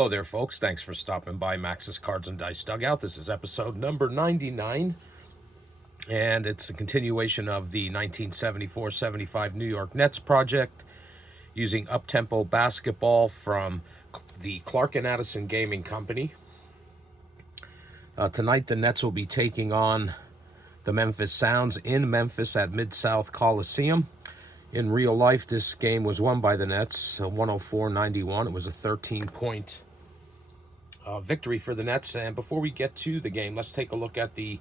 Hello there, folks. Thanks for stopping by Max's Cards and Dice Dugout. This is episode number 99, and it's a continuation of the 1974-75 New York Nets project using Uptempo Basketball from the Clark and Addison Gaming Company. Tonight, the Nets will be taking on the Memphis Sounds in Memphis at Mid-South Coliseum. In real life, this game was won by the Nets, 104-91. It was a 13-point victory for the Nets. And before we get to the game, let's take a look at the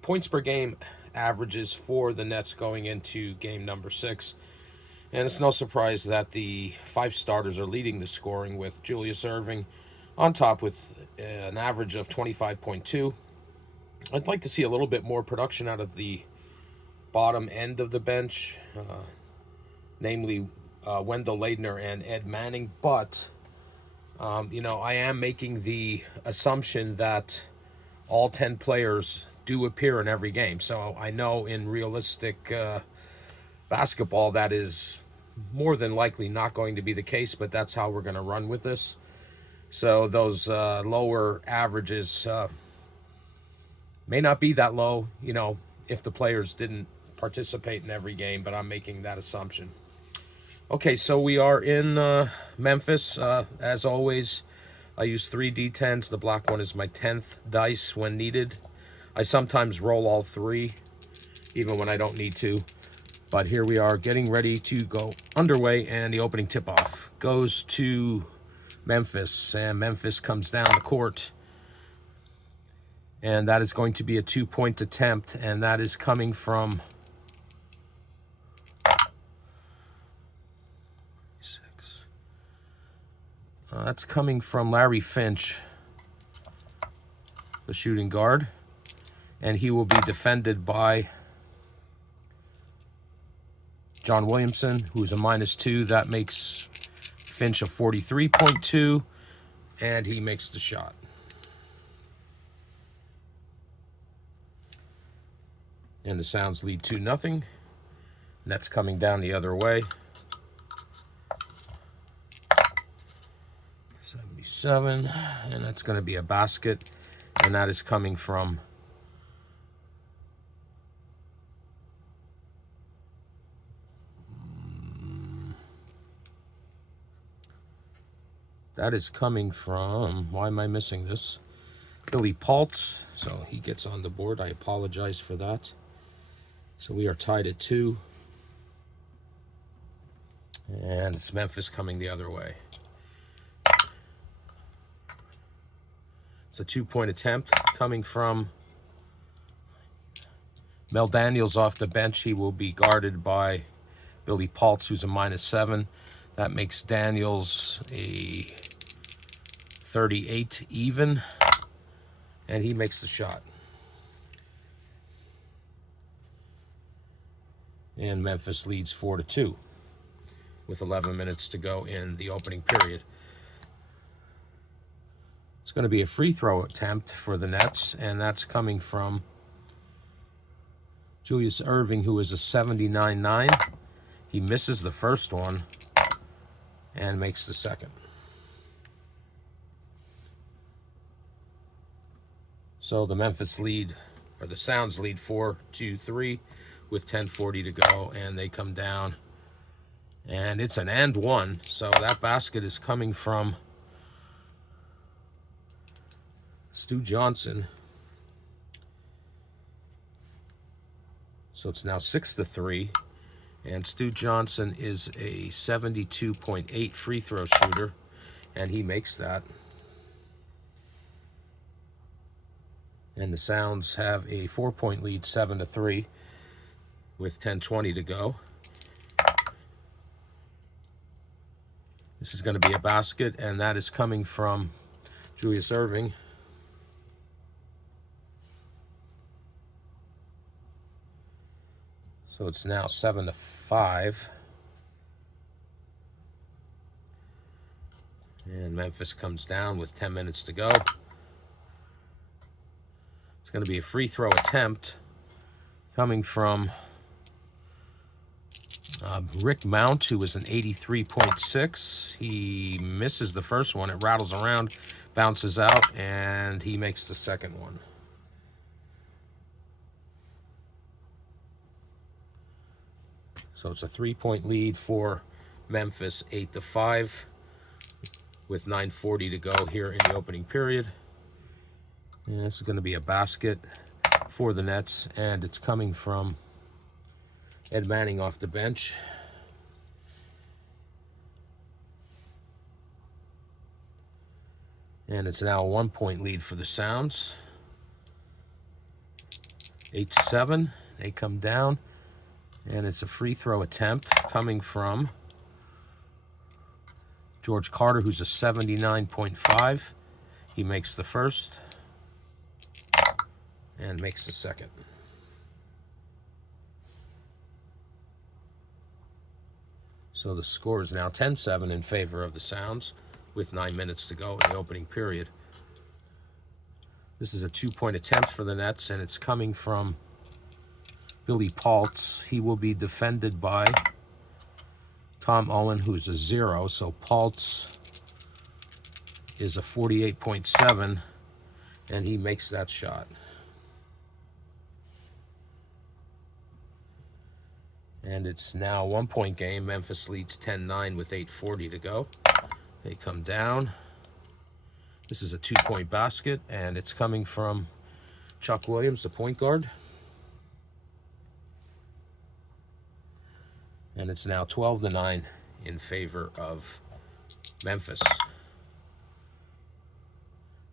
points per game averages for the Nets going into game number 6. And it's no surprise that the 5 starters are leading the scoring, with Julius Erving on top with an average of 25.2. I'd like to see a little bit more production out of the bottom end of the bench, namely Wendell Ladner and Ed Manning. But, I am making the assumption that all 10 players do appear in every game. So I know in realistic basketball that is more than likely not going to be the case, but that's how we're going to run with this. So those lower averages may not be that low, if the players didn't participate in every game, but I'm making that assumption. Okay, so we are in Memphis. As always, I use 3 D10s. The black one is my 10th dice when needed. I sometimes roll all 3, even when I don't need to. But here we are getting ready to go underway, and the opening tip-off goes to Memphis, and Memphis comes down the court. And that is going to be a 2-point attempt, and that is coming from that's coming from Larry Finch, the shooting guard, and he will be defended by John Williamson, who's a -2. That makes Finch a 43.2, and he makes the shot. And the Sounds lead 2-0. Nets coming down the other way. 77, and that's going to be a basket, and that is coming from why am I missing this? Billy Paltz, so he gets on the board. I apologize for that. So we are tied at 2. And it's Memphis coming the other way. It's a 2-point attempt coming from Mel Daniels off the bench. He will be guarded by Billy Paltz, who's a -7. That makes Daniels a 38 even. And he makes the shot. And Memphis leads 4-2 with 11 minutes to go in the opening period. It's going to be a free throw attempt for the Nets, and that's coming from Julius Erving, who is a 79-9. He misses the first one and makes the second. So the Memphis lead, or the Sounds lead 4-3 with 10:40 to go, and they come down. And it's an and one, so that basket is coming from Stu Johnson. So it's now 6-3, and Stu Johnson is a 72.8 free throw shooter, and he makes that. And the Sounds have a 4-point lead, 7-3, with 10:20 to go. This is going to be a basket, and that is coming from Julius Erving. So it's now 7-5. And Memphis comes down with 10 minutes to go. It's going to be a free throw attempt coming from Rick Mount, who was an 83.6. He misses the first one. It rattles around, bounces out, and he makes the second one. So it's a 3-point lead for Memphis, 8-5, with 9:40 to go here in the opening period. And this is going to be a basket for the Nets, and it's coming from Ed Manning off the bench. And it's now a 1-point lead for the Sounds. 8-7. They come down. And it's a free throw attempt coming from George Carter, who's a 79.5. He makes the first and makes the second. So the score is now 10-7 in favor of the Sounds with 9 minutes to go in the opening period. This is a 2-point attempt for the Nets, and it's coming from Billy Paltz. He will be defended by Tom Owen, who's a 0. So Paltz is a 48.7, and he makes that shot. And it's now a 1-point game. Memphis leads 10-9 with 8:40 to go. They come down. This is a 2-point basket, and it's coming from Chuck Williams, the point guard. And it's now 12-9 in favor of Memphis.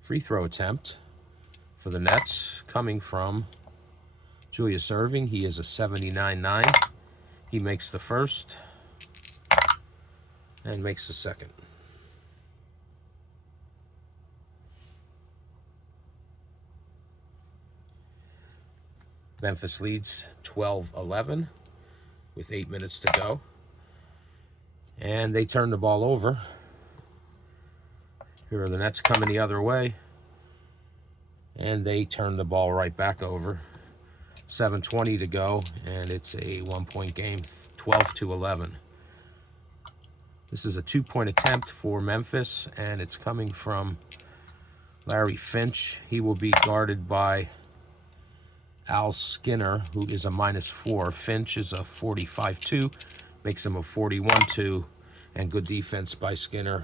Free throw attempt for the Nets coming from Julius Erving. He is a 79.9. He makes the first and makes the second. Memphis leads 12-11 with 8 minutes to go. And they turn the ball over. Here are the Nets coming the other way. And they turn the ball right back over. 7:20 to go, and it's a 1-point game, 12-11. This is a 2-point attempt for Memphis, and it's coming from Larry Finch. He will be guarded by Al Skinner, who is a -4. Finch is a 45.2, makes him a 41.2, and good defense by Skinner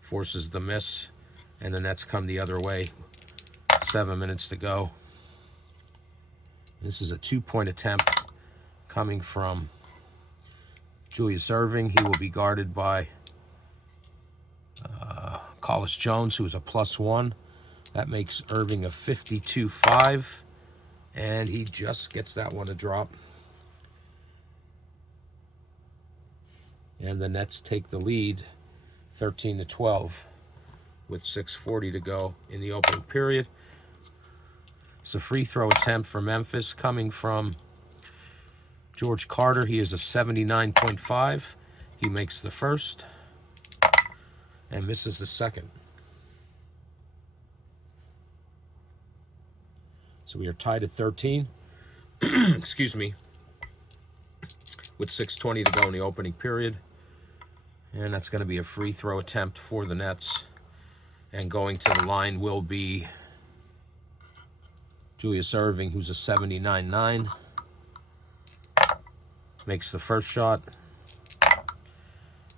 forces the miss, and the Nets come the other way. 7 minutes to go. This is a 2-point attempt coming from Julius Erving. He will be guarded by Collis Jones, who is a +1. That makes Erving a 52.5, and he just gets that one to drop. And the Nets take the lead, 13-12, with 6:40 to go in the opening period. It's a free throw attempt for Memphis coming from George Carter. He is a 79.5. He makes the first and misses the second. So we are tied at 13. Excuse me. With 6:20 to go in the opening period. And that's going to be a free throw attempt for the Nets. And going to the line will be Julius Erving, who's a 79.9, makes the first shot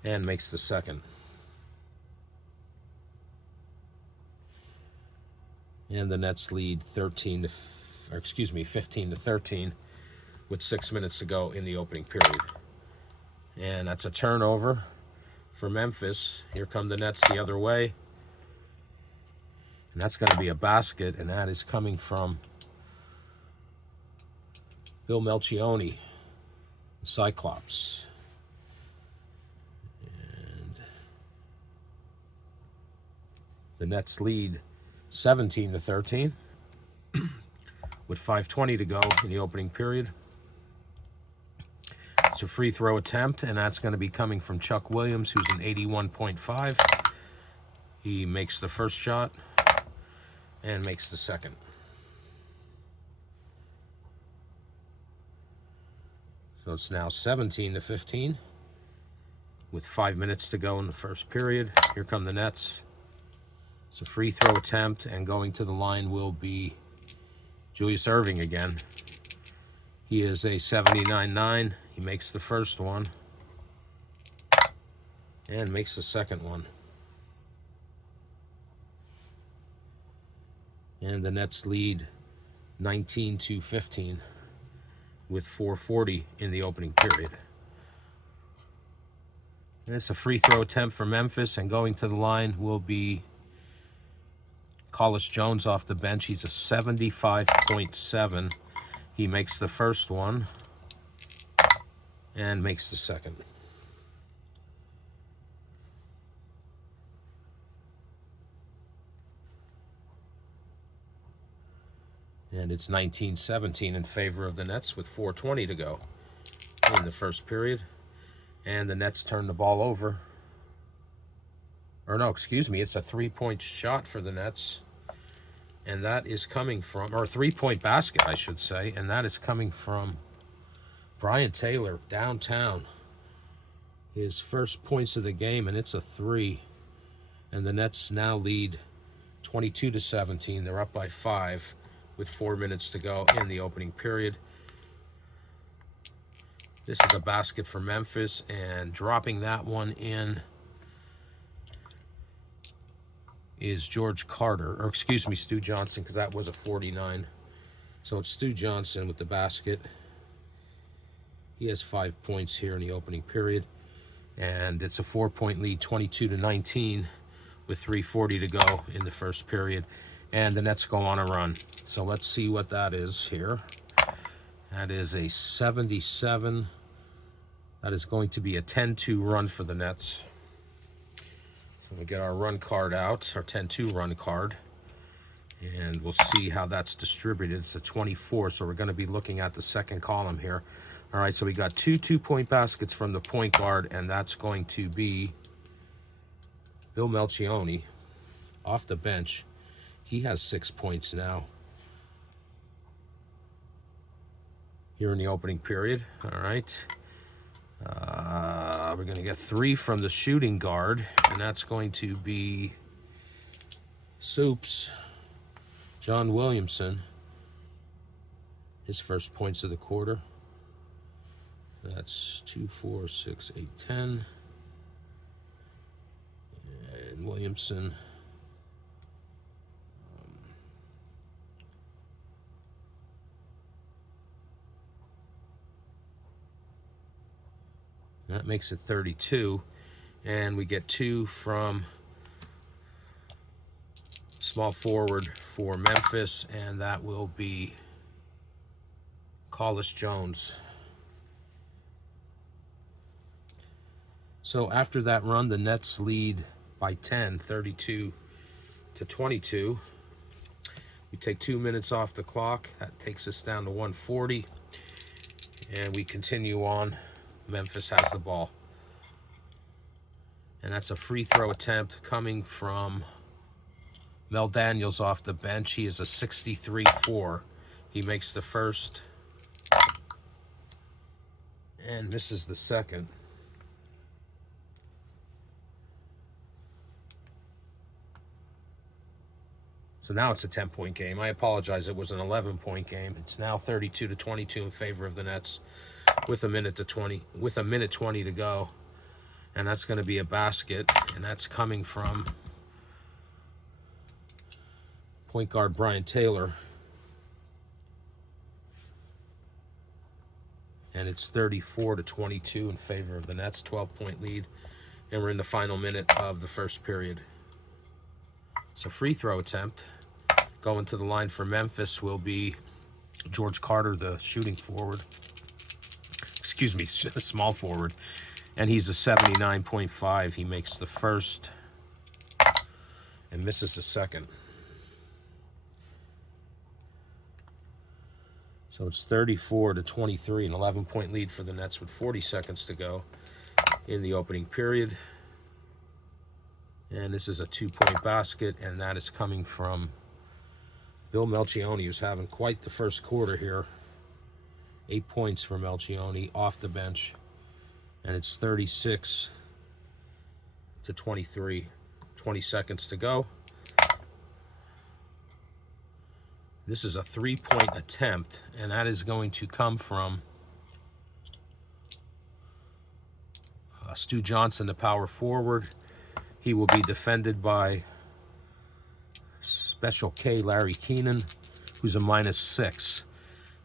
and makes the second. And the Nets lead 15-13 with 6 minutes to go in the opening period. And that's a turnover for Memphis. Here come the Nets the other way. And that's going to be a basket, and that is coming from Bill Melchione, Cyclops. And the Nets lead 17-13 with 5:20 to go in the opening period. It's a free throw attempt, and that's going to be coming from Chuck Williams, who's an 81.5. He makes the first shot and makes the second. So it's now 17-15 with 5 minutes to go in the first period. Here come the Nets. It's a free throw attempt, and going to the line will be Julius Erving again. He is a 79-9. He makes the first one and makes the second one. And the Nets lead 19-15 with 4:40 in the opening period. And it's a free throw attempt for Memphis, and going to the line will be Collis Jones off the bench. He's a 75.7. He makes the first one and makes the second. And it's 19-17 in favor of the Nets with 4:20 to go in the first period. And the Nets turn the ball over. Or no, excuse me, it's a three-point shot for the Nets. And that is coming from, or a three-point basket, I should say. And that is coming from Brian Taylor, downtown. His first points of the game, and it's a three. And the Nets now lead 22-17. They're up by 5 with 4 minutes to go in the opening period. This is a basket for Memphis, and dropping that one in is George Carter, or excuse me, Stu Johnson, because that was a 49. So it's Stu Johnson with the basket. He has 5 points here in the opening period, and it's a 4-point lead, 22-19, with 3:40 to go in the first period, and the Nets go on a run. So let's see what that is here. That is a 77. That is going to be a 10-2 run for the Nets. So we get our run card out, our 10-2 run card, and we'll see how that's distributed. It's a 24, so we're going to be looking at the second column here. All right, so we got 2 2-point baskets from the point guard, and that's going to be Bill Melchione off the bench. He has 6 points now here in the opening period. All right. We're going to get 3 from the shooting guard, and that's going to be Soups, John Williamson, his first points of the quarter. That's 2, 4, 6, 8, 10. And Williamson, that makes it 32. And we get 2 from small forward for Memphis, and that will be Collis Jones. So after that run, the Nets lead by 10, 32-22. We take 2 minutes off the clock. That takes us down to 1:40. And we continue on. Memphis has the ball. And that's a free throw attempt coming from Mel Daniels off the bench. He is a 63-4. He makes the first and misses the second. So now it's a 10-point game. I apologize, it was an 11-point game. It's now 32-22 in favor of the Nets with a minute 20 to go. And that's going to be a basket, and that's coming from point guard Brian Taylor. And it's 34-22 in favor of the Nets, 12-point lead. And we're in the final minute of the first period. It's a free throw attempt. Going to the line for Memphis will be George Carter, the shooting forward. Excuse me, small forward. And he's a 79.5. He makes the first and misses the second. So it's 34-23, an 11-point lead for the Nets with 40 seconds to go in the opening period. And this is a 2-point basket, and that is coming from Bill Melchione, who's having quite the first quarter here. 8 points for Melchioni off the bench. And it's 36 to 23. 20 seconds to go. This is a 3-point attempt, and that is going to come from Stu Johnson, the power forward. He will be defended by Special K Larry Keenan, who's a -6.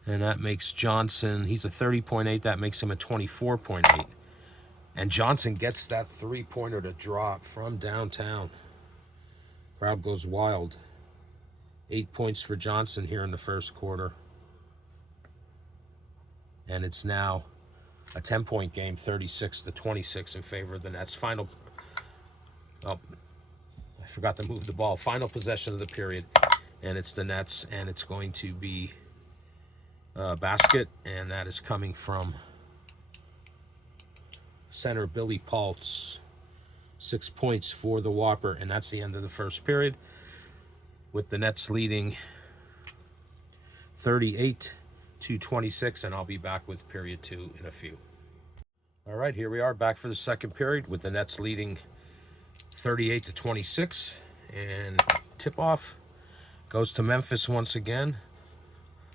And that makes Johnson, he's a 30.8. That makes him a 24.8. And Johnson gets that 3-pointer to drop from downtown. Crowd goes wild. 8 points for Johnson here in the first quarter. And it's now a 10-point game, 36 to 26 in favor of the Nets. Final, oh, I forgot to move the ball. Final possession of the period, and it's the Nets, and it's going to be a basket, and that is coming from center Billy Paltz. 6 points for the Whopper, and that's the end of the first period, with the Nets leading 38 to 26, and I'll be back with period 2 in a few. All right, here we are back for the second period with the Nets leading 38 to 26, and tip-off goes to Memphis once again.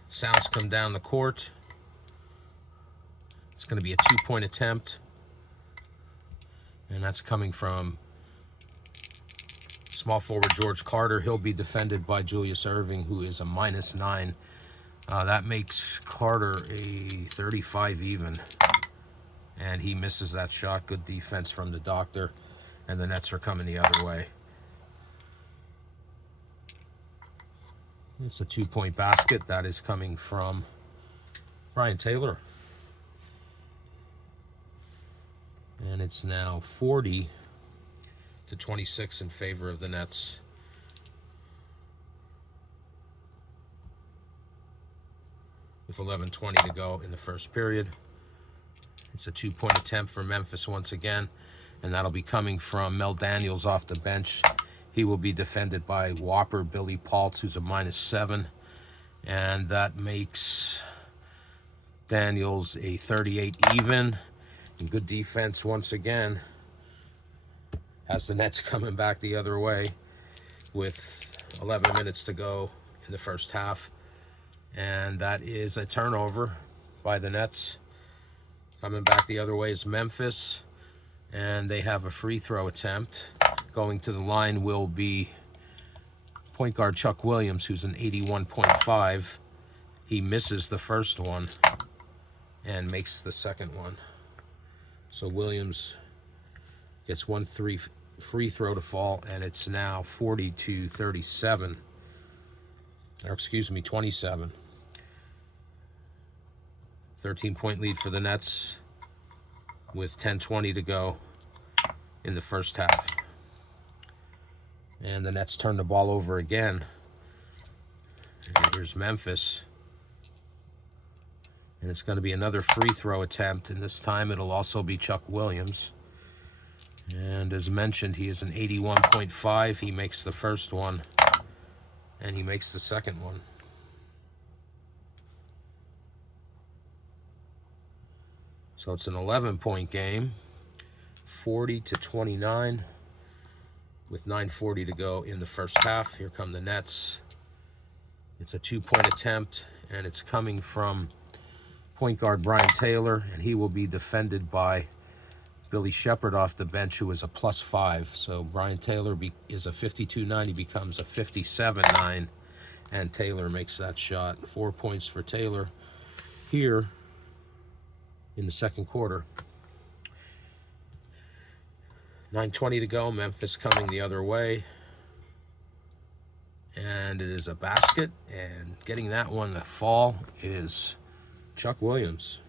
Sounds come down the court. It's going to be a 2-point attempt, and that's coming from small forward George Carter. He'll be defended by Julius Erving, who is a -9. That makes Carter a 35 even, and he misses that shot. Good defense from the doctor, and the Nets are coming the other way. It's a 2-point basket. That is coming from Brian Taylor. And it's now 40 to 26 in favor of the Nets. With 11:20 to go in the first period. It's a 2-point attempt for Memphis once again, and that'll be coming from Mel Daniels off the bench. He will be defended by Whopper Billy Paltz, who's a -7, and that makes Daniels a 38 even. And good defense once again has the Nets coming back the other way with 11 minutes to go in the first half. And that is a turnover by the Nets. Coming back the other way is Memphis, and they have a free throw attempt. Going to the line will be point guard Chuck Williams, who's an 81.5. He misses the first one and makes the second one. So Williams gets 1 free throw to fall, and it's now 40 to 37. Or excuse me, 27. 13-point lead for the Nets with 10:20 to go in the first half. And the Nets turn the ball over again. And here's Memphis. And it's going to be another free throw attempt, and this time it'll also be Chuck Williams. And as mentioned, he is an 81.5. He makes the first one, and he makes the second one. So it's an 11-point game, 40 to 29, with 9:40 to go in the first half. Here come the Nets. It's a 2-point attempt, and it's coming from point guard Brian Taylor, and he will be defended by Billy Shepard off the bench, who is a +5. So Brian Taylor is a 52.9. He becomes a 57.9, and Taylor makes that shot. 4 points for Taylor here in the second quarter. 9:20 to go. Memphis coming the other way. And it is a basket, and getting that one to fall is Chuck Williams.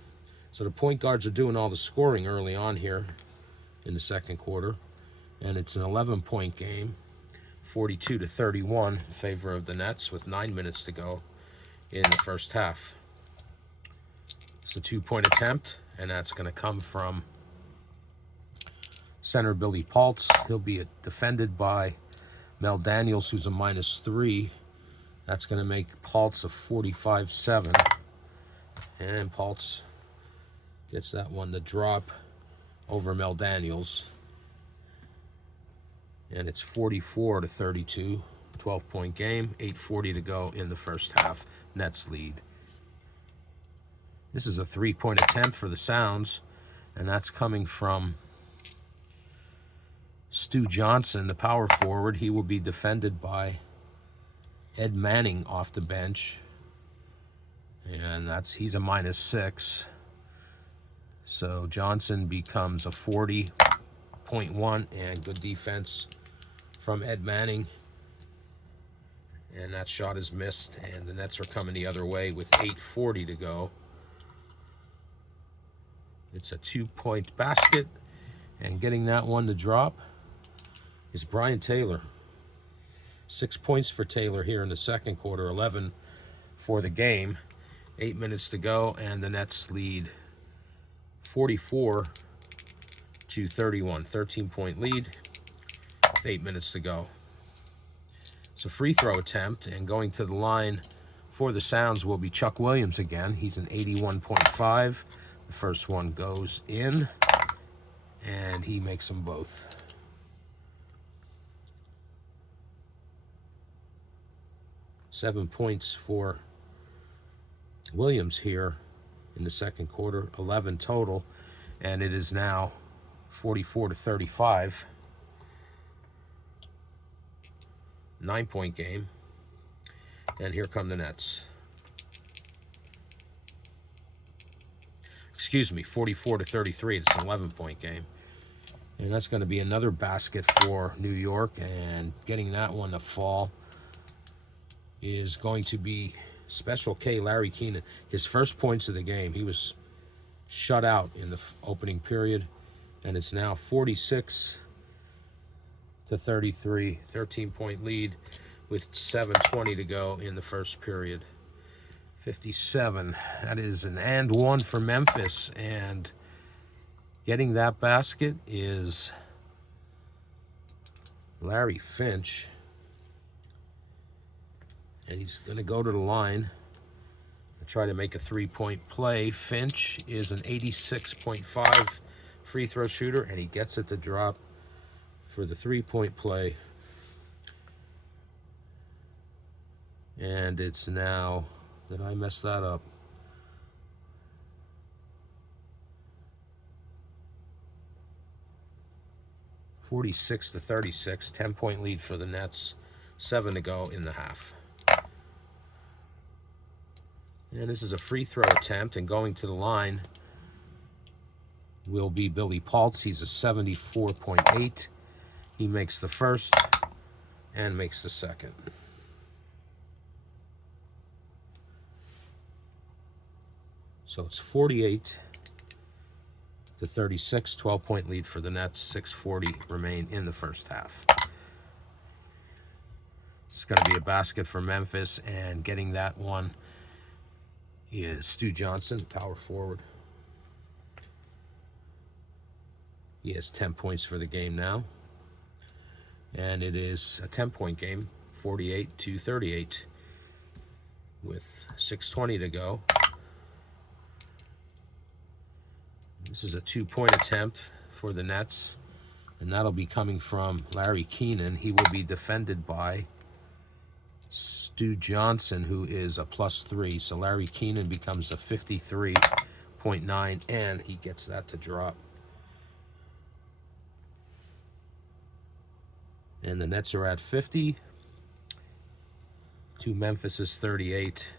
So the point guards are doing all the scoring early on here in the second quarter. And it's an 11-point game, 42 to 31 in favor of the Nets with 9 minutes to go in the first half. It's a 2-point attempt, and that's going to come from center Billy Paltz. He'll be defended by Mel Daniels, who's a -3. That's going to make Paltz a 45.7. And Paltz gets that one to drop over Mel Daniels. And it's 44-32, 12-point game, 8:40 to go in the first half. Nets lead. This is a 3-point attempt for the Sounds, and that's coming from Stu Johnson, the power forward. He will be defended by Ed Manning off the bench, and he's a -6. So Johnson becomes a 40.1, and good defense from Ed Manning. And that shot is missed, and the Nets are coming the other way with 8:40 to go. It's a 2-point basket, and getting that one to drop is Brian Taylor. 6 points for Taylor here in the second quarter, 11 for the game. 8 minutes to go, and the Nets lead 44-31. 13-point lead with 8 minutes to go. It's a free throw attempt, and going to the line for the Sounds will be Chuck Williams again. He's an 81.5. The first one goes in, and he makes them both. Seven points for Williams here in the second quarter, 11 total, and it is now 44-35. 9-point game, and here come the Nets. Excuse me, 44-33. It's an 11-point game. And that's going to be another basket for New York, and getting that one to fall is going to be Special K, Larry Keenan. His first points of the game. He was shut out in the opening period, and it's now 46-33, 13-point lead with 7:20 to go in the first period. 57. That is an and one for Memphis, and getting that basket is Larry Finch, and he's going to go to the line and try to make a 3-point play. Finch is an 86.5 free throw shooter, and he gets it to drop for the 3-point play. And it's now, did I mess that up? (46-36), 10-point lead for the Nets, 7 to go in the half. And this is a free throw attempt, and going to the line will be Billy Paltz. He's a 74.8. He makes the first and makes the second. So it's 48-36, 12-point lead for the Nets. 6:40 remain in the first half. It's going to be a basket for Memphis, and getting that one is Stu Johnson, power forward. He has 10 points for the game now. And it is a 10-point game, 48-38, with 6:20 to go. This is a 2-point attempt for the Nets, and that'll be coming from Larry Keenan. He will be defended by Stu Johnson, who is a +3. So Larry Keenan becomes a 53.9, and he gets that to drop. And the Nets are at 50 to Memphis's 38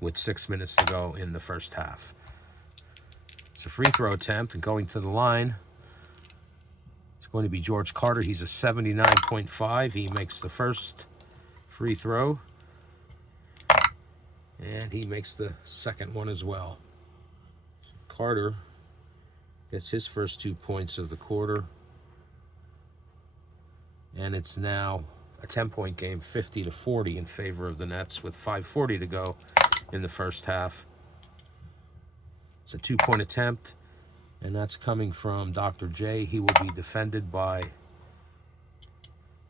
with 6 minutes to go in the first half. It's a free throw attempt, and going to the line, it's going to be George Carter. He's a 79.5. He makes the first free throw, and he makes the second one as well. Carter gets his first 2 points of the quarter, and it's now a 10-point game, 50-40 in favor of the Nets with 5:40 to go in the first half. It's a 2-point attempt, and that's coming from Dr. J. He will be defended by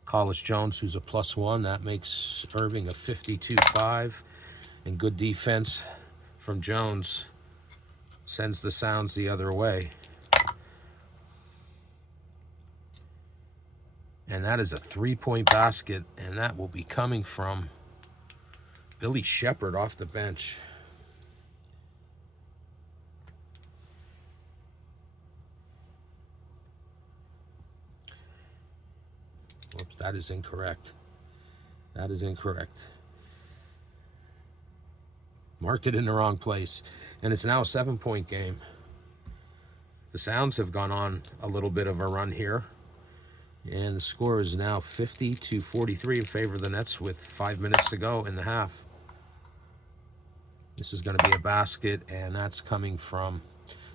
Collis Jones, who's a +1. That makes Irving a 52.5, and good defense from Jones sends the Sounds the other way. And that is a 3-point basket, and that will be coming from Billy Shepard off the bench. Whoops, that is incorrect. That is incorrect. Marked it in the wrong place. And it's now a 7-point game. The Sounds have gone on a little bit of a run here. And the score is now 50-43 in favor of the Nets with 5 minutes to go in the half. This is going to be a basket, and that's coming from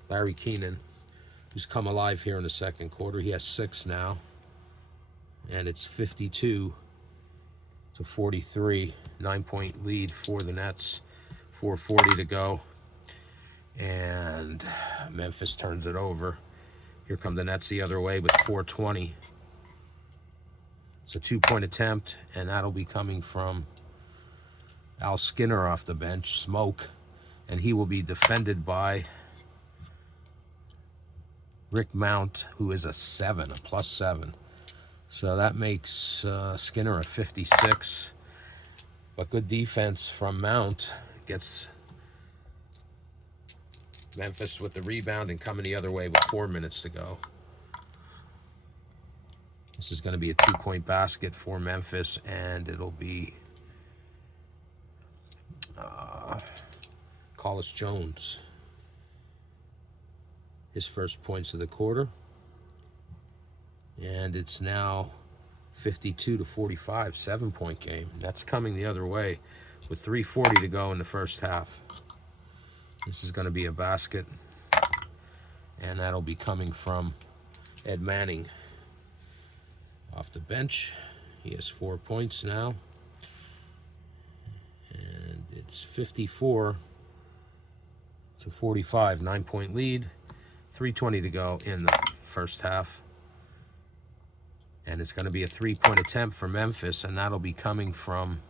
Larry Keenan, who's come alive here in the second quarter. He has 6 now. And it's 52-43, 9-point lead for the Nets. 4:40 to go. And Memphis turns it over. Here come the Nets the other way with 4:20. It's a 2-point attempt, and that'll be coming from Al Skinner off the bench, Smoke, and he will be defended by Rick Mount, who is a +7. So that makes Skinner a 56. But good defense from Mount gets Memphis with the rebound and coming the other way with 4 minutes to go. This is going to be a 2-point basket for Memphis, and it'll be Collis Jones. His first points of the quarter. And it's now 52-45, 7-point game. That's coming the other way with 3:40 to go in the first half. This is going to be a basket, and that'll be coming from Ed Manning off the bench. He has 4 points now. And it's 54-45, 9-point lead. 3:20 to go in the first half. And it's going to be a 3-point attempt for Memphis, and that'll be coming from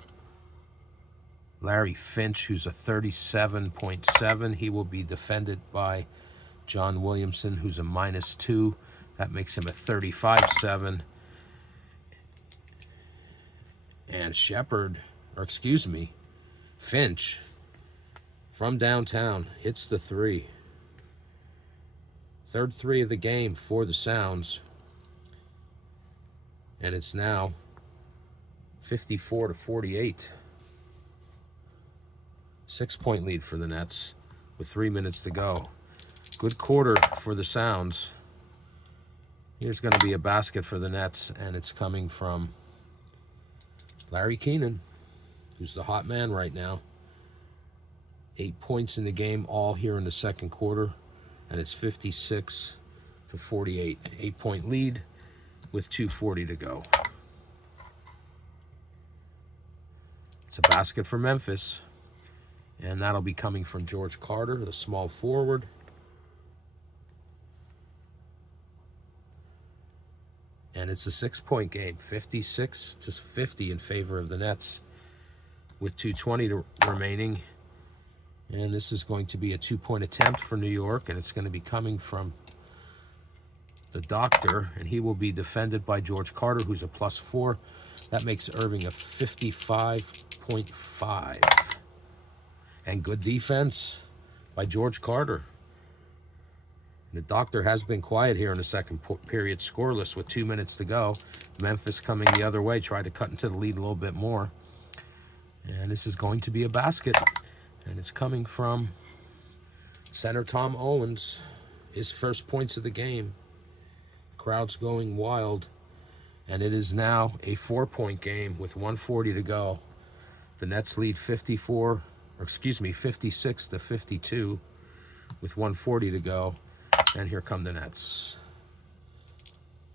Larry Finch, who's a 37.7. He will be defended by John Williamson, who's a -2. That makes him a 35.7. And Finch from downtown hits the 3. Third 3 of the game for the Sounds. And it's now 54-48. 6-point lead for the Nets with 3 minutes to go. Good quarter for the Sounds. Here's going to be a basket for the Nets, and it's coming from Larry Keenan, who's the hot man right now. 8 points in the game, all here in the second quarter, and it's 56-48. 8-point lead with 2:40 to go. It's a basket for Memphis, and that'll be coming from George Carter, the small forward. And it's a 6-point game, 56-50 in favor of the Nets with 2:20 remaining. And this is going to be a 2-point attempt for New York, and it's going to be coming from the Doctor, and he will be defended by George Carter, who's a +4. That makes Irving a 55.5. And good defense by George Carter. The Doctor has been quiet here in the second period, scoreless with 2 minutes to go. Memphis coming the other way, tried to cut into the lead a little bit more. And this is going to be a basket. And it's coming from center Tom Owens, his first points of the game. Crowd's going wild. And it is now a 4-point game with 1:40 to go. The Nets lead 56-52 with 1:40 to go. And here come the Nets.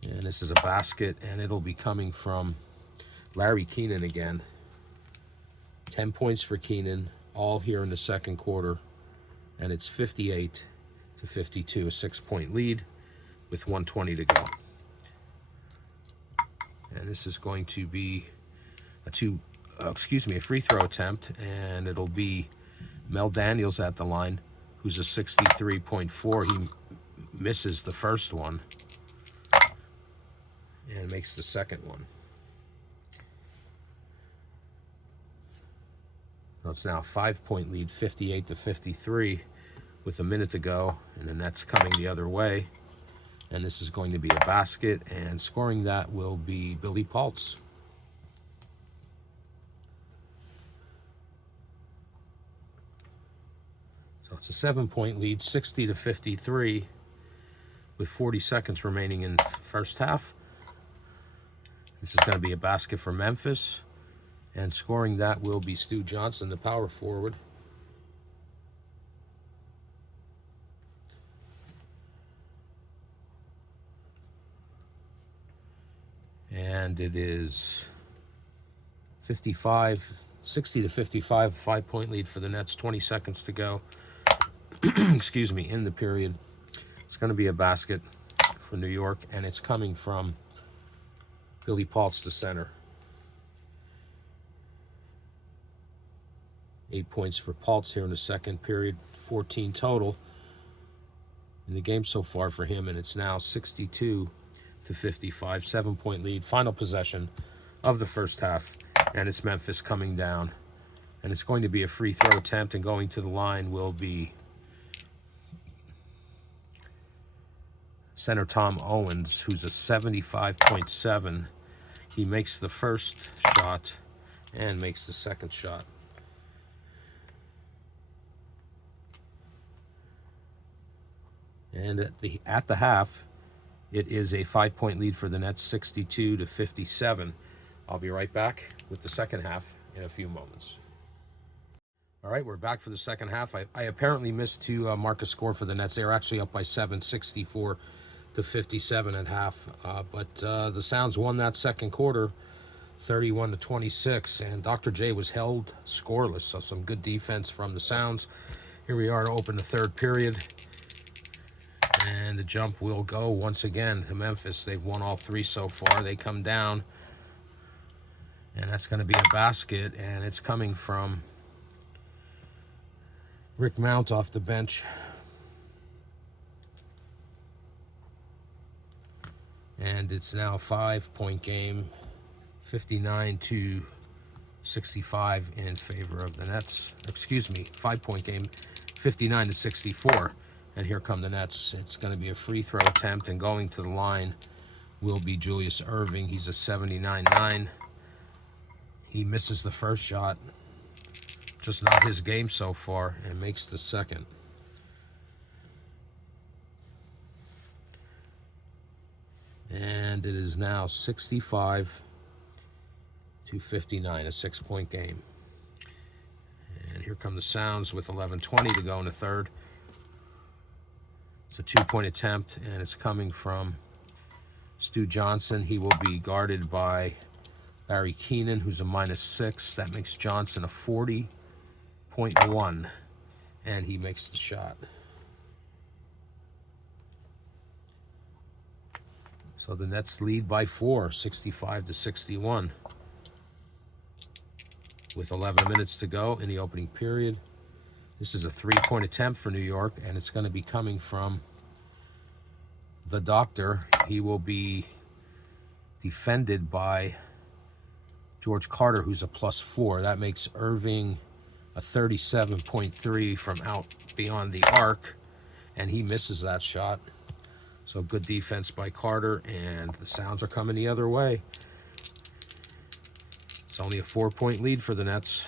And this is a basket, and it'll be coming from Larry Keenan again. 10 points for Keenan, all here in the second quarter. And it's 58-52, a 6-point lead with 1:20 to go. And this is going to be a free throw attempt, and it'll be Mel Daniels at the line, who's a 63.4. He misses the first one and makes the second one. So it's now a 5-point lead, 58-53, with a minute to go, and the Nets coming the other way. And this is going to be a basket, and scoring that will be Billy Paltz. So it's a 7-point lead, 60-53, with 40 seconds remaining in the first half. This is going to be a basket for Memphis, and scoring that will be Stu Johnson, the power forward. And it is 60-55, 5-point lead for the Nets, 20 seconds to go. Excuse me, in the period. It's going to be a basket for New York, and it's coming from Billy Paltz, the center. 8 points for Paltz here in the second period, 14 total in the game so far for him, and it's now 62-55, 7-point lead. Final possession of the first half, and it's Memphis coming down. And it's going to be a free throw attempt, and going to the line will be center Tom Owens, who's a 75.7. He makes the first shot and makes the second shot. And at the half, it is a 5-point lead for the Nets, 62-57. I'll be right back with the second half in a few moments. All right, we're back for the second half. I apparently missed to mark a score for the Nets. They were actually up by 7, 64-57 at half. But the Sounds won that second quarter, 31-26, and Dr. J was held scoreless. So some good defense from the Sounds. Here we are to open the third period. And the jump will go once again to Memphis. They've won all three so far. They come down, and that's going to be a basket, and it's coming from Rick Mount off the bench. And it's now a 5-point game, 59-65 in favor of the Nets. Excuse me, 5-point game, 59-64. And here come the Nets. It's going to be a free throw attempt, and going to the line will be Julius Erving. He's a 79.9. He misses the first shot. Just not his game so far, and makes the second. And it is now 65-59, a 6-point game. And here come the Sounds with 11:20 to go in the third. It's a 2-point attempt, and it's coming from Stu Johnson. He will be guarded by Larry Keenan, who's a -6. That makes Johnson a 40.1, and he makes the shot. So the Nets lead by 4, 65-61, with 11 minutes to go in the opening period. This is a 3-point attempt for New York, and it's going to be coming from the Doctor. He will be defended by George Carter, who's a +4. That makes Erving a 37.3 from out beyond the arc, and he misses that shot. So good defense by Carter, and the Sounds are coming the other way. It's only a 4-point lead for the Nets.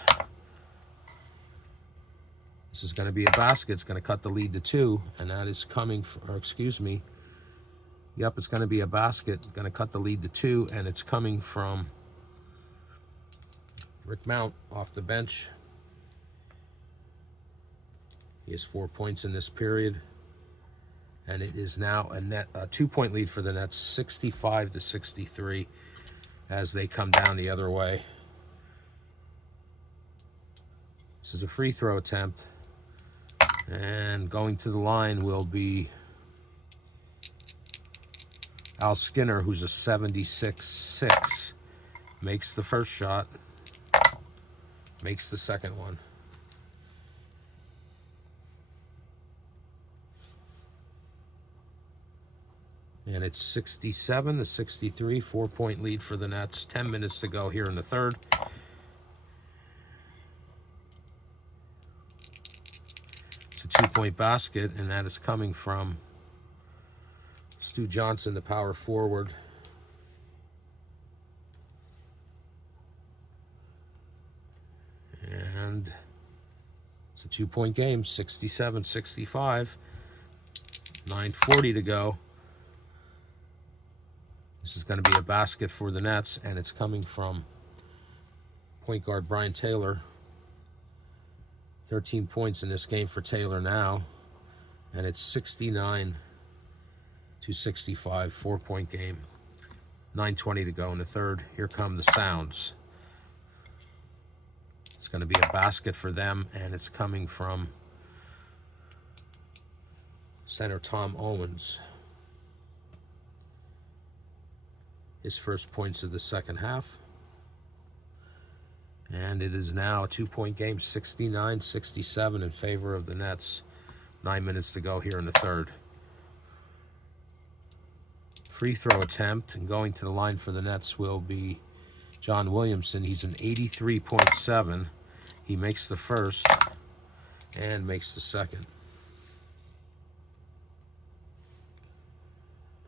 This is going to be a basket. It's going to cut the lead to 2, and that is coming from, or excuse me. Yep, it's going to be a basket. Going to cut the lead to 2, and it's coming from Rick Mount off the bench. He has 4 points in this period, and it is now a 2-point lead for the Nets, 65-63, as they come down the other way. This is a free throw attempt, and going to the line will be Al Skinner, who's a 76.6. Makes the first shot, makes the second one. And it's 67-63, 4-point lead for the Nets. 10 minutes to go here in the third. It's a 2-point basket, and that is coming from Stu Johnson, the power forward. And it's a 2-point game, 67-65. 9:40 to go. This is going to be a basket for the Nets, and it's coming from point guard Brian Taylor. 13 points in this game for Taylor now, and it's 69-65, 4-point game. 9:20 to go in the third. Here come the Sounds. It's going to be a basket for them, and it's coming from center Tom Owens. His first points of the second half. And it is now a 2-point game, 69-67 in favor of the Nets. 9 minutes to go here in the third. Free throw attempt, and going to the line for the Nets will be John Williamson. He's an 83.7. He makes the first and makes the second.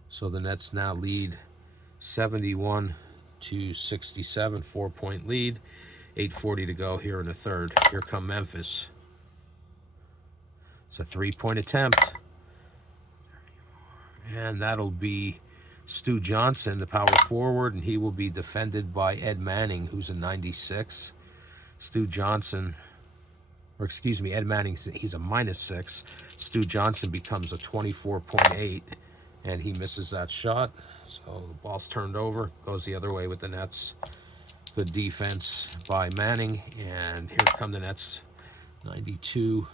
So the Nets now lead 71-67, 4-point lead. 8:40 to go here in the third. Here come Memphis. It's a 3-point attempt. And that'll be Stu Johnson, the power forward, and he will be defended by Ed Manning, who's a 96. Stu Johnson, or excuse me, Ed Manning, he's a -6. Stu Johnson becomes a 24.8, and he misses that shot. So the ball's turned over, goes the other way with the Nets. Good defense by Manning, and here come the Nets. 92.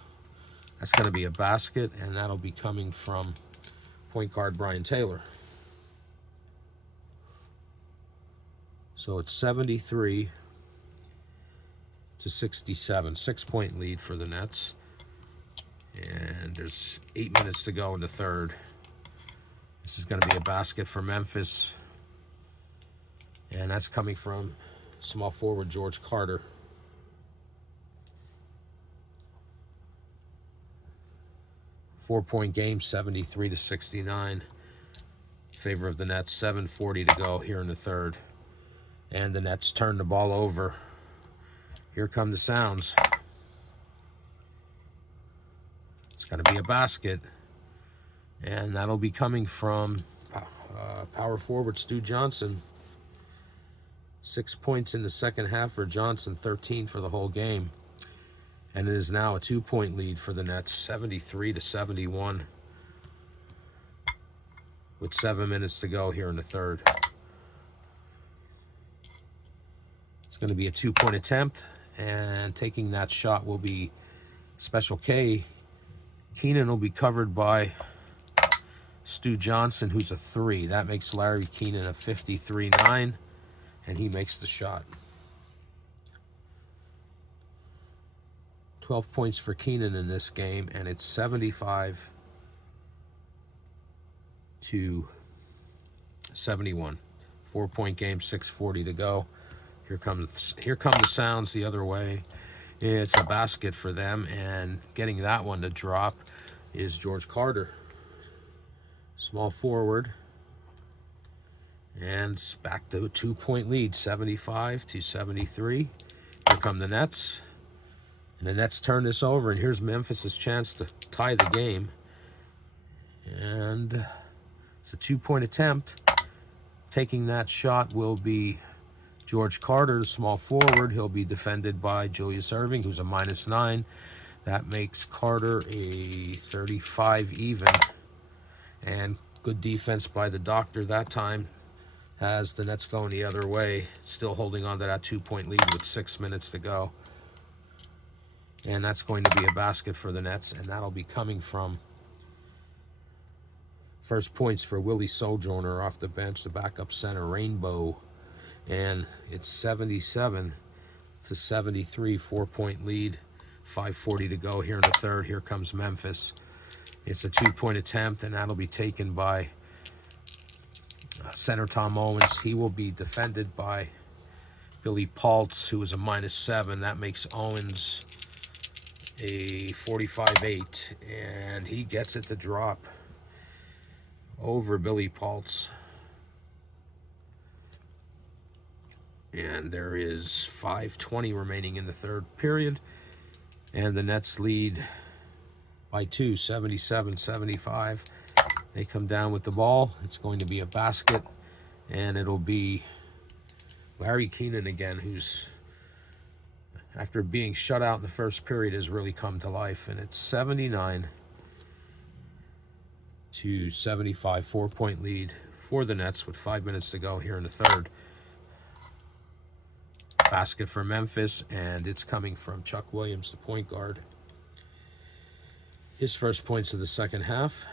That's going to be a basket, and that'll be coming from point guard Brian Taylor. So it's 73-67, 6-point lead for the Nets. And there's 8 minutes to go in the third. This is going to be a basket for Memphis. And that's coming from small forward George Carter. Four-point game, 73-69. Favor of the Nets, 7:40 to go here in the third. And the Nets turn the ball over. Here come the Sounds. It's going to be a basket. And that'll be coming from power forward Stu Johnson. 6 points in the second half for Johnson, 13 for the whole game. And it is now a 2-point lead for the Nets, 73-71. With 7 minutes to go here in the third. It's going to be a 2-point attempt, and taking that shot will be Special K. Keenan will be covered by Stu Johnson, who's a 3. That makes Larry Keenan a 53.9, and he makes the shot. 12 points for Keenan in this game, and it's 75-71. 4-point game, 6:40 to go. Here come the Sounds the other way. It's a basket for them, and getting that one to drop is George Carter. Small forward. And it's back to a 2-point lead, 75-73. Here come the Nets. And the Nets turn this over, and here's Memphis' chance to tie the game. And it's a 2-point attempt. Taking that shot will be George Carter, the small forward. He'll be defended by Julius Erving, who's a -9. That makes Carter a 35 even. And good defense by the Doctor that time has the Nets going the other way. Still holding on to that 2-point lead with 6 minutes to go. And that's going to be a basket for the Nets, and that'll be coming from first points for Willie Sojourner off the bench, the backup center, Rainbow. And it's 77-73, 4-point lead, 5:40 to go here in the third. Here comes Memphis. It's a 2-point attempt, and that'll be taken by Center Tom Owens, he will be defended by Billy Paltz, who is a -7. That makes Owens a 45-8, and he gets it to drop over Billy Paltz. And there is 5:20 remaining in the third period, and the Nets lead by 2, 77-75. They come down with the ball. It's going to be a basket, and it'll be Larry Keenan again, who's, after being shut out in the first period, has really come to life. And it's 79-75, 4-point lead for the Nets with 5 minutes to go here in the third. Basket for Memphis, and it's coming from Chuck Williams, the point guard. His first points of the second half.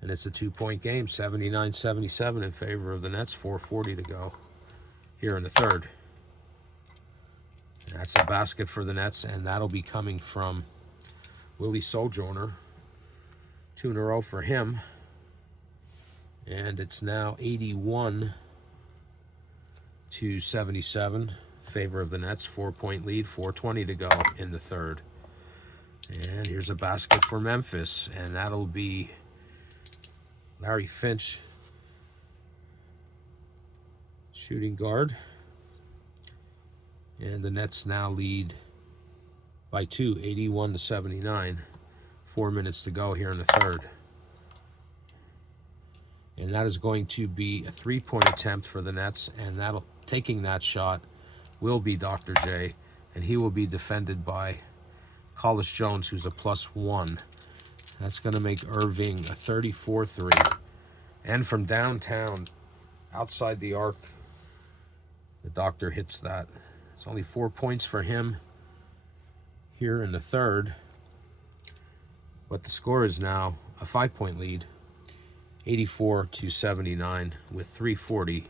And it's a 2-point game, 79-77 in favor of the Nets, 4:40 to go here in the third. That's a basket for the Nets, and that'll be coming from Willie Sojourner. 2 in a row for him. And it's now 81-77, favor of the Nets, 4-point lead, 4:20 to go in the third. And here's a basket for Memphis, and that'll be Larry Finch, shooting guard. And the Nets now lead by 2, 81-79. 4 minutes to go here in the third. And that is going to be a 3-point attempt for the Nets, and taking that shot will be Dr. J, and he will be defended by Collis Jones, who's a +1. That's going to make Irving a 34-3. And from downtown, outside the arc, the Doctor hits that. It's only 4 points for him here in the third. But the score is now a 5-point lead, 84-79, with 3:40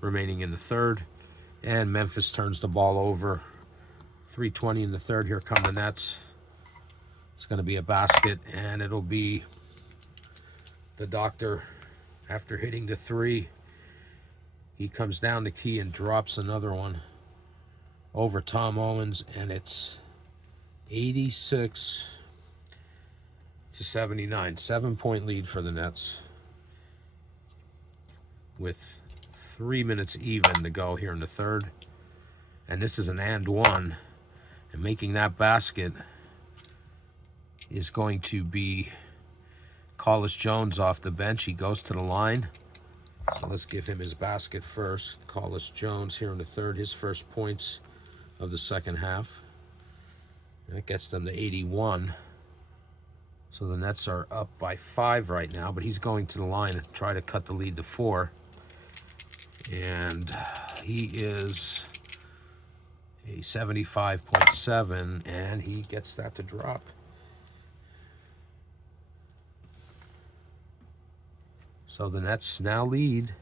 remaining in the third. And Memphis turns the ball over. 3:20 in the third. Here come the Nets. It's going to be a basket, and it'll be the Doctor. After hitting the 3, he comes down the key and drops another one over Tom Owens, and it's 86-79. 7-point lead for the Nets with 3 minutes even to go here in the third. And this is an and one, and making that basket is going to be Collis Jones off the bench. He goes to the line. So let's give him his basket first. Collis Jones here in the third, his first points of the second half. That gets them to 81. So the Nets are up by 5 right now, but he's going to the line and try to cut the lead to 4. And he is a 75.7, and he gets that to drop. So the Nets now lead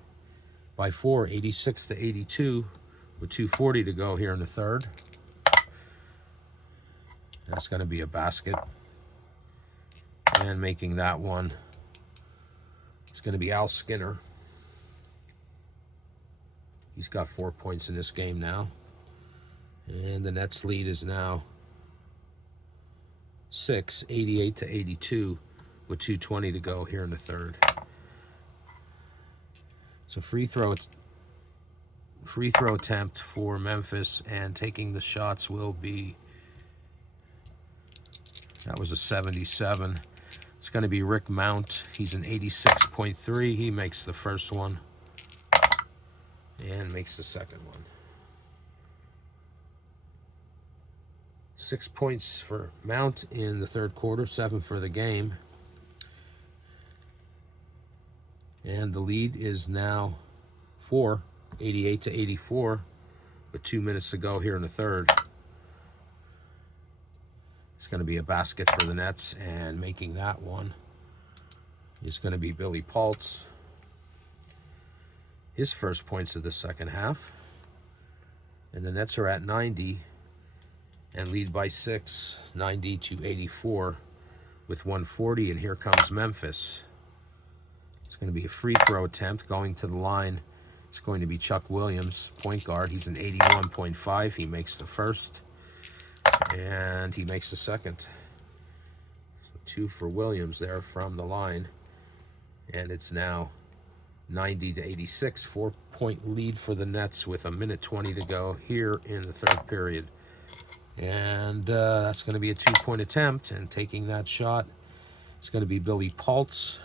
by 4, 86-82, with 2:40 to go here in the third. That's going to be a basket. And making that one, it's going to be Al Skinner. He's got 4 points in this game now. And the Nets lead is now 6, 88-82, with 2:20 to go here in the third. So free throw attempt for Memphis, and taking the shots will be, that was a 77. It's going to be Rick Mount. He's an 86.3. He makes the first one and makes the second one. 6 points for Mount in the third quarter, 7 for the game. And the lead is now 4, 88-84, with 2 minutes to go here in the third. It's going to be a basket for the Nets, and making that one is going to be Billy Paltz. His first points of the second half. And the Nets are at 90 and lead by 6, 90-84, with 1:40, and here comes Memphis. It's going to be a free throw attempt. Going to the line, it's going to be Chuck Williams, point guard. He's an 81.5. He makes the first, and he makes the second. So 2 for Williams there from the line. And it's now 90-86. 4-point lead for the Nets with 1:20 to go here in the third period. And that's going to be a 2-point attempt. And taking that shot, it's going to be Billy Paltz.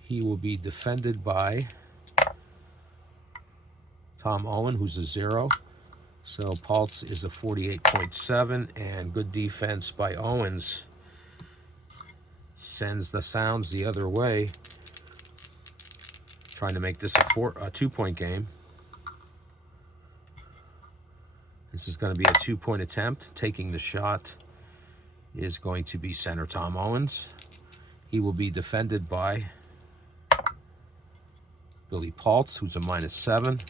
He will be defended by Tom Owen, who's a 0. So Paltz is a 48.7, and good defense by Owens sends the Sounds the other way, trying to make this a 2-point game. This is going to be a 2-point attempt. Taking the shot is going to be center Tom Owens. He will be defended by Billy Paltz, who's a -7.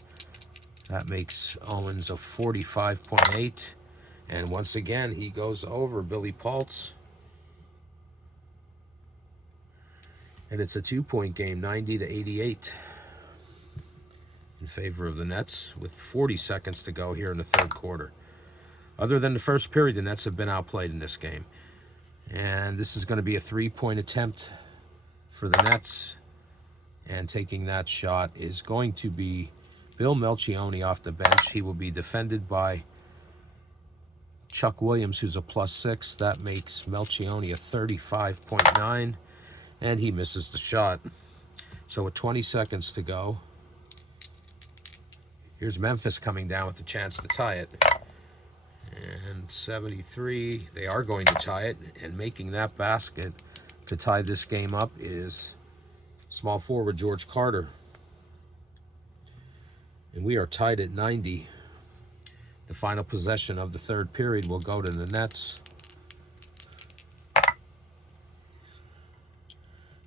That makes Owens a 45.8. And once again, he goes over Billy Paltz. And it's a 2-point game, 90-88 in favor of the Nets with 40 seconds to go here in the third quarter. Other than the first period, the Nets have been outplayed in this game. And this is going to be a 3-point attempt for the Nets. And taking that shot is going to be Bill Melchione off the bench. He will be defended by Chuck Williams, who's a +6. That makes Melchione a 35.9. And he misses the shot. So with 20 seconds to go, here's Memphis coming down with a chance to tie it. And 73, they are going to tie it. And making that basket to tie this game up is small forward George Carter. And we are tied at 90. The final possession of the third period will go to the Nets.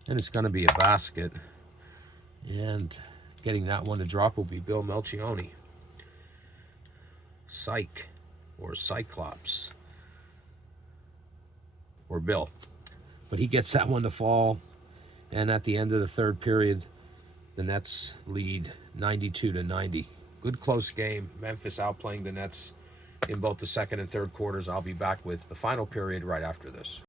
And it's going to be a basket. And getting that one to drop will be Bill Melchione. Psych, or Cyclops, or Bill. But he gets that one to fall. And at the end of the third period, the Nets lead 92-90. Good close game. Memphis outplaying the Nets in both the second and third quarters. I'll be back with the final period right after this.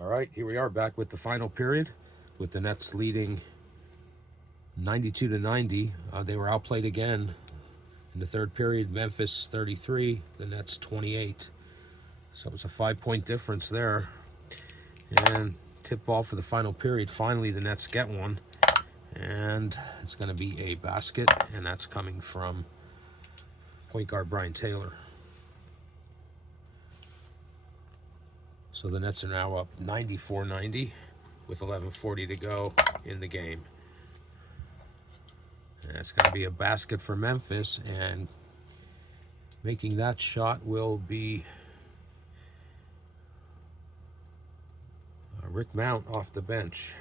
All right, here we are back with the final period, with the Nets leading 92-90. They were outplayed again in the third period. Memphis 33, the Nets 28. So it's a 5-point difference there. And tip ball for the final period. Finally, the Nets get one. And it's going to be a basket, and that's coming from point guard Brian Taylor. So the Nets are now up 94-90 with 11:40 to go in the game. And that's going to be a basket for Memphis, and making that shot will be Rick Mount off the bench.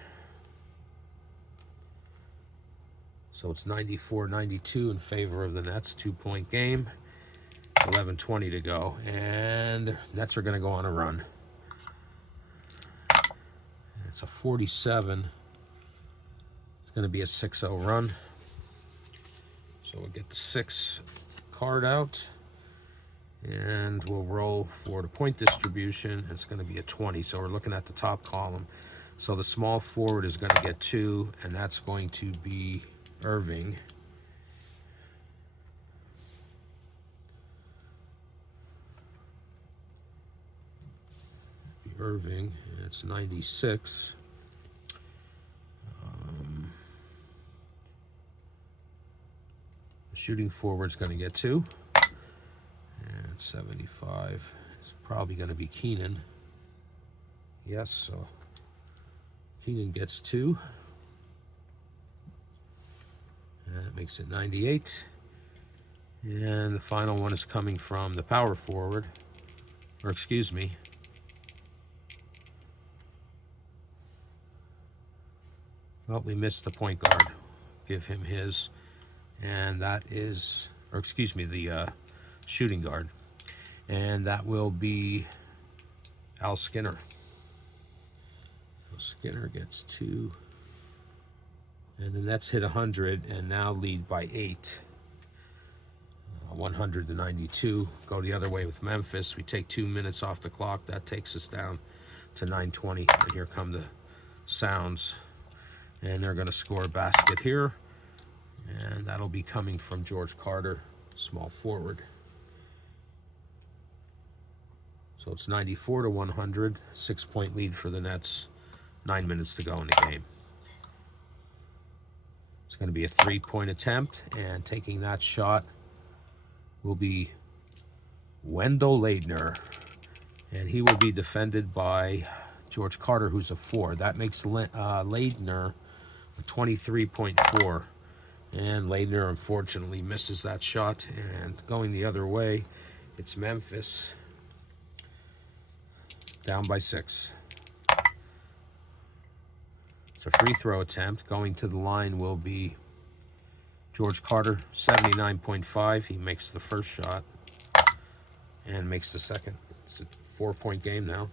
So it's 94-92 in favor of the Nets. 2-point game. 11:20 to go. And Nets are going to go on a run. It's a 47. It's going to be a 6-0 run. So we'll get the 6 card out. And we'll roll for the point distribution. It's going to be a 20. So we're looking at the top column. So the small forward is going to get 2. And that's going to be Irving. Irving, it's 96. The shooting forward's going to get 2. And 75 is probably going to be Keenan. Yes, so Keenan gets 2. And that makes it 98. And the final one is coming from the power forward. Or excuse me. Well, we missed the point guard. Give him his. And that is, or excuse me, the shooting guard. And that will be Al Skinner. So Skinner gets 2. And the Nets hit 100 and now lead by 8. 100 to 92. Go the other way with Memphis. We take 2 minutes off the clock. That takes us down to 9:20. And here come the Sounds. And they're going to score a basket here. And that'll be coming from George Carter, small forward. So it's 94 to 100. 6-point lead for the Nets. 9 minutes to go in the game. It's going to be a 3-point attempt. And taking that shot will be Wendell Leidner. And he will be defended by George Carter, who's a 4. That makes Leidner a 23.4. And Leidner, unfortunately, misses that shot. And going the other way, it's Memphis. Down by 6. It's a free throw attempt. Going to the line will be George Carter, 79.5. He makes the first shot and makes the second. It's a 4-point game now.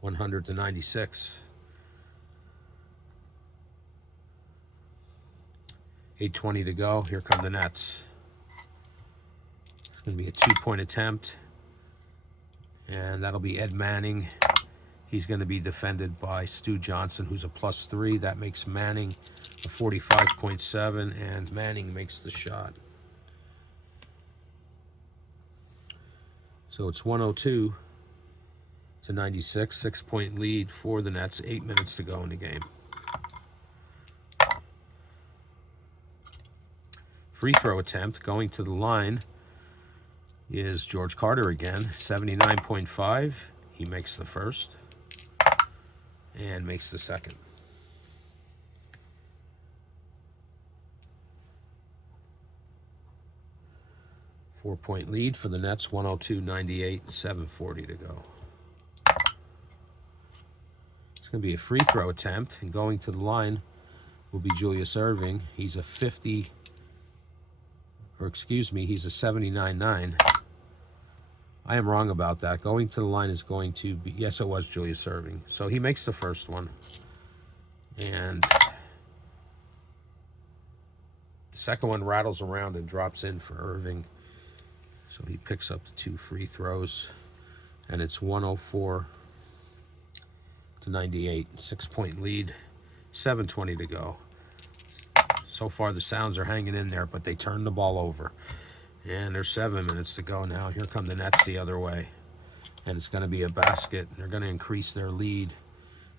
100 to 96. 8:20 to go. Here come the Nets. It's going to be a 2-point attempt. And that'll be Ed Manning. He's going to be defended by Stu Johnson, who's a +3. That makes Manning a 45.7, and Manning makes the shot. So it's 102 to 96, 6-point lead for the Nets. 8 minutes to go in the game. Free throw attempt going to the line is George Carter again, 79.5. He makes the first and makes the second. Four-point lead for the Nets, 102-98, 7:40 to go. It's going to be a free throw attempt, and going to the line will be Julius Erving. He's a 50, or excuse me, he's a 79.9. I am wrong about that. Going to the line is going to be, yes, it was Julius Erving. So he makes the first one. And the second one rattles around and drops in for Erving. So he picks up the 2 free throws. And it's 104 to 98. 6-point lead. 7:20 to go. So far the Sounds are hanging in there, but they turn the ball over. And there's 7 minutes to go now. Here come the Nets the other way. And it's going to be a basket. They're going to increase their lead.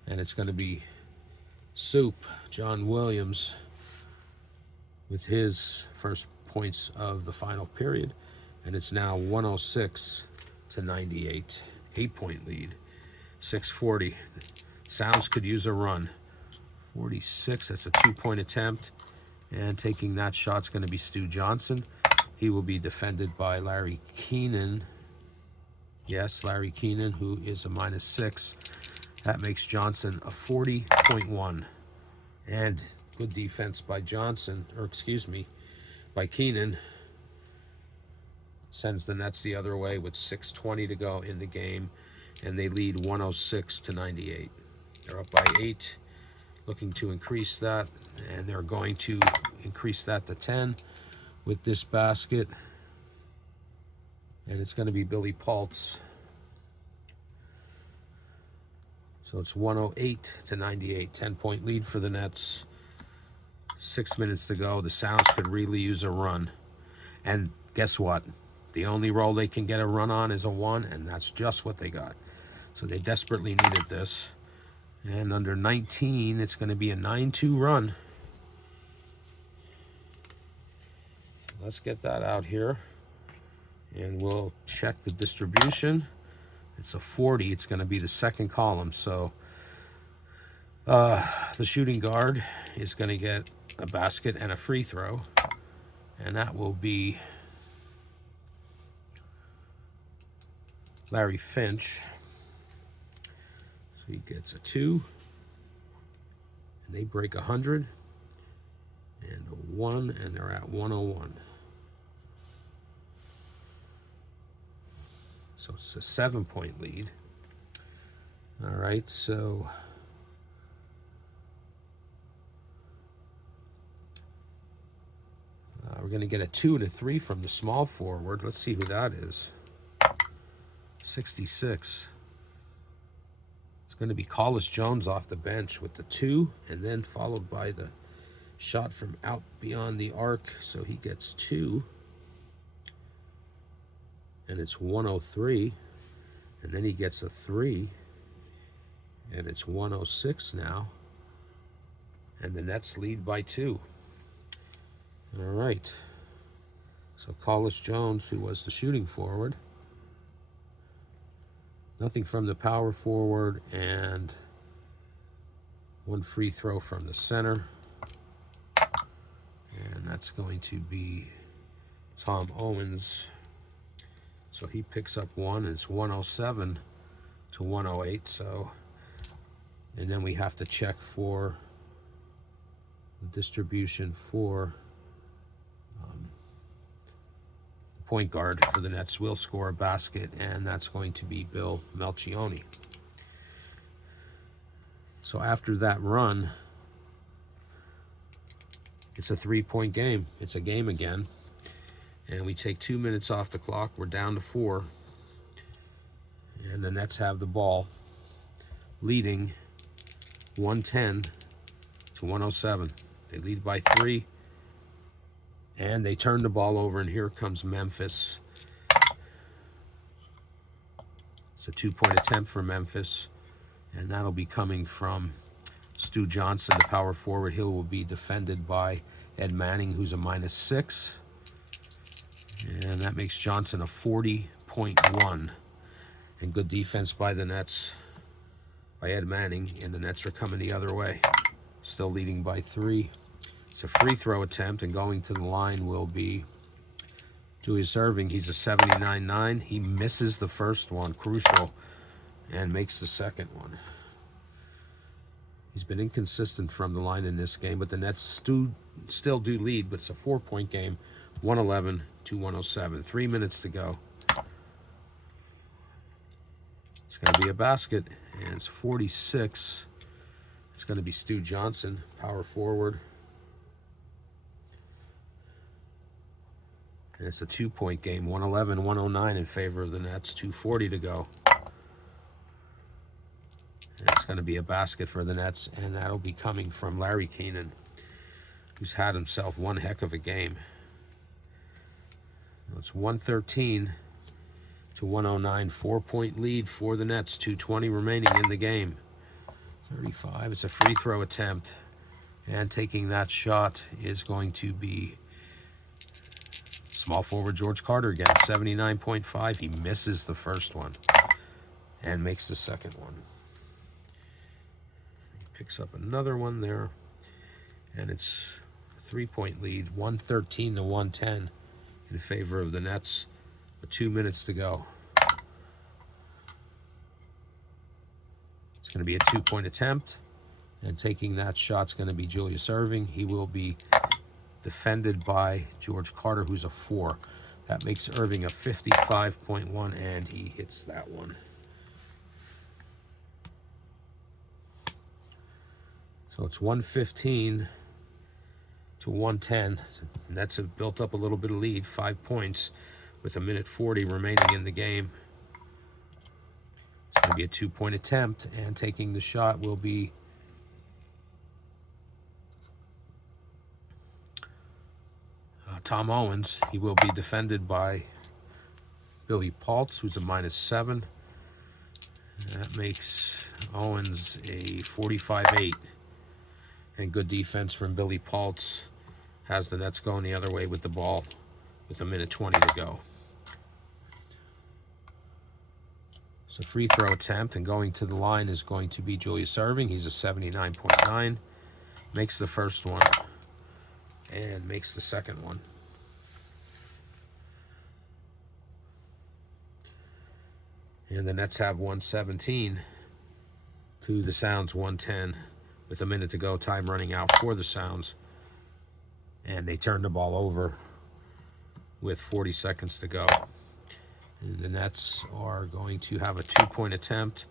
And it's going to be Soup, John Williams, with his first points of the final period. And it's now 106 to 98. 8-point lead. 6:40. Sounds could use a run. 46, that's a 2-point attempt. And taking that shot's going to be Stu Johnson. He will be defended by Larry Keenan. Yes, Larry Keenan, who is a -6. That makes Johnson a 40.1. And good defense by Johnson, or excuse me, by Keenan. Sends the Nets the other way with 6:20 to go in the game. And they lead 106 to 98. They're up by 8. Looking to increase that. And they're going to increase that to 10. With this basket, and it's going to be Billy Paltz. So it's 108 to 98, 10-point lead for the Nets. 6 minutes to go. The Sounds could really use a run. And guess what? The only roll they can get a run on is a 1, and that's just what they got. So they desperately needed this. And under 19, it's going to be a 9-2 run. Let's get that out here, and we'll check the distribution. It's a 40. It's going to be the second column. So the shooting guard is going to get a basket and a free throw, and that will be Larry Finch. So he gets a 2, and they break 100, and a 1, and they're at 101. So it's a 7-point lead. All right, so we're going to get a 2 and a 3 from the small forward. Let's see who that is. 66. It's going to be Collis Jones off the bench with the 2, and then followed by the shot from out beyond the arc. So he gets 2, and it's 103. And then he gets a 3, and it's 106 now. And the Nets lead by 2. All right. So Collis Jones, who was the shooting forward. Nothing from the power forward, and 1 free throw from the center. And that's going to be Tom Owens. So he picks up 1, and it's 107 to 108. So, and then we have to check for the distribution for the point guard for the Nets. Will score a basket, and that's going to be Bill Melchioni. So after that run, it's a 3-point game. It's a game again. And we take 2 minutes off the clock. We're down to 4. And the Nets have the ball, leading 110 to 107. They lead by 3. And they turn the ball over, and here comes Memphis. It's a 2-point attempt for Memphis. And that'll be coming from Stu Johnson, the power forward. He will be defended by Ed Manning, who's a -6. And that makes Johnson a 40.1. And good defense by the Nets, by Ed Manning. And the Nets are coming the other way, still leading by 3. It's a free throw attempt, and going to the line will be Julius Erving. He's a 79.9. He misses the first one, crucial, and makes the second one. He's been inconsistent from the line in this game, but the Nets still do lead, but it's a 4-point game, 111 to 107. 3 minutes to go. It's going to be a basket, and it's 46. It's going to be Stu Johnson, power forward. And it's a 2-point game, 111-109 in favor of the Nets, 2:40 to go. And it's going to be a basket for the Nets, and that'll be coming from Larry Keenan, who's had himself one heck of a game. It's 113 to 109, 4-point lead for the Nets, 2:20 remaining in the game. 35, it's a free throw attempt, and taking that shot is going to be small forward George Carter again, 79.5. He misses the first one and makes the second one. He picks up another one there, and it's a 3-point lead, 113 to 110 in favor of the Nets with 2 minutes to go. It's going to be a 2-point attempt, and taking that shot's going to be Julius Erving. He will be defended by George Carter, who's a 4. That makes Erving a 55.1, and he hits that one. So it's 115 to 110. Nets have built up a little bit of lead, 5 points, with 1:40 remaining in the game. It's going to be a 2-point attempt, and taking the shot will be Tom Owens. He will be defended by Billy Paltz, who's a -7. That makes Owens a 45.8. And good defense from Billy Paltz has the Nets going the other way with the ball with 1:20 to go. It's a free throw attempt, and going to the line is going to be Julius Erving. He's a 79.9. Makes the first one and makes the second one. And the Nets have 117 to the Sounds 110 with 1 minute to go, time running out for the Sounds. And they turn the ball over with 40 seconds to go. And the Nets are going to have a 2-point attempt,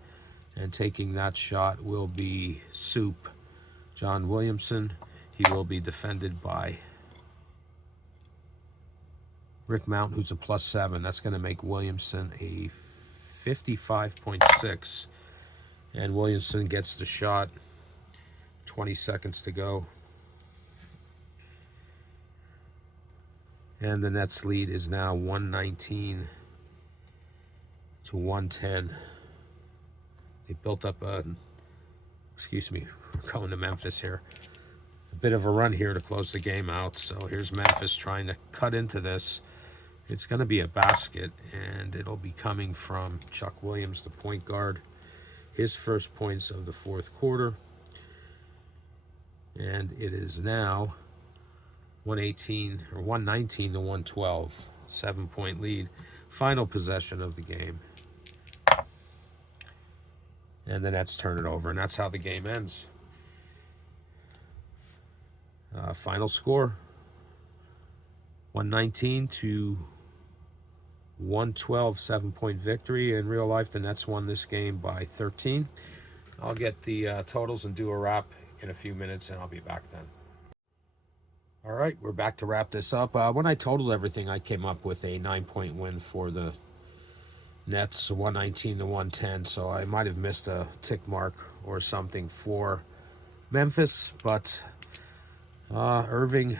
And taking that shot will be Soup John Williamson. He will be defended by Rick Mount, who's a +7. That's going to make Williamson a 55.6. And Williamson gets the shot. 20 seconds to go. And the Nets lead is now 119 to 110. They built up a, excuse me, we're going to Memphis here. A bit of a run here to close the game out. So here's Memphis trying to cut into this. It's going to be a basket, and it'll be coming from Chuck Williams, the point guard. His first points of the fourth quarter. And it is now 119 to 112. 7-point lead. Final possession of the game. And the Nets turn it over, and that's how the game ends. Final score, 119 to 112, 7-point victory. In real life, the Nets won this game by 13. I'll get the totals and do a wrap in a few minutes, and I'll be back then. All right, we're back to wrap this up. When I totaled everything, I came up with a 9-point win for the Nets, 119 to 110, so I might have missed a tick mark or something for Memphis, but Irving,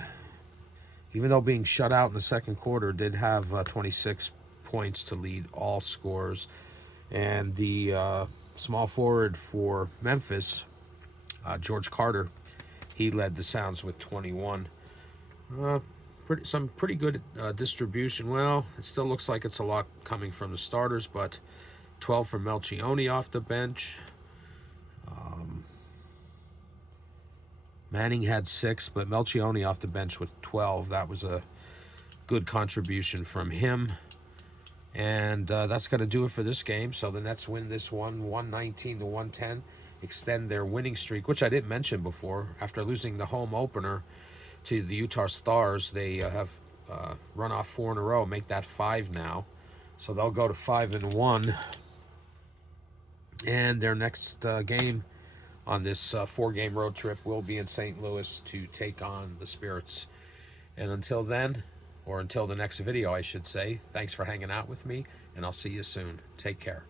even though being shut out in the second quarter, did have 26 points to lead all scorers. And the small forward for Memphis, George Carter, he led the Sounds with 21. Some pretty good distribution. Well, it still looks like it's a lot coming from the starters, but 12 from Melchione off the bench. Manning had 6, but Melchione off the bench with 12. That was a good contribution from him. And that's going to do it for this game. So the Nets win this one, 119 to 110, extend their winning streak, which I didn't mention before. After losing the home opener to the Utah Stars, they have run off 4 in a row, make that 5 now. So they'll go to 5-1. And their next game on this 4-game road trip will be in St. Louis to take on the Spirits. And until then, or until the next video, I should say, thanks for hanging out with me, and I'll see you soon. Take care.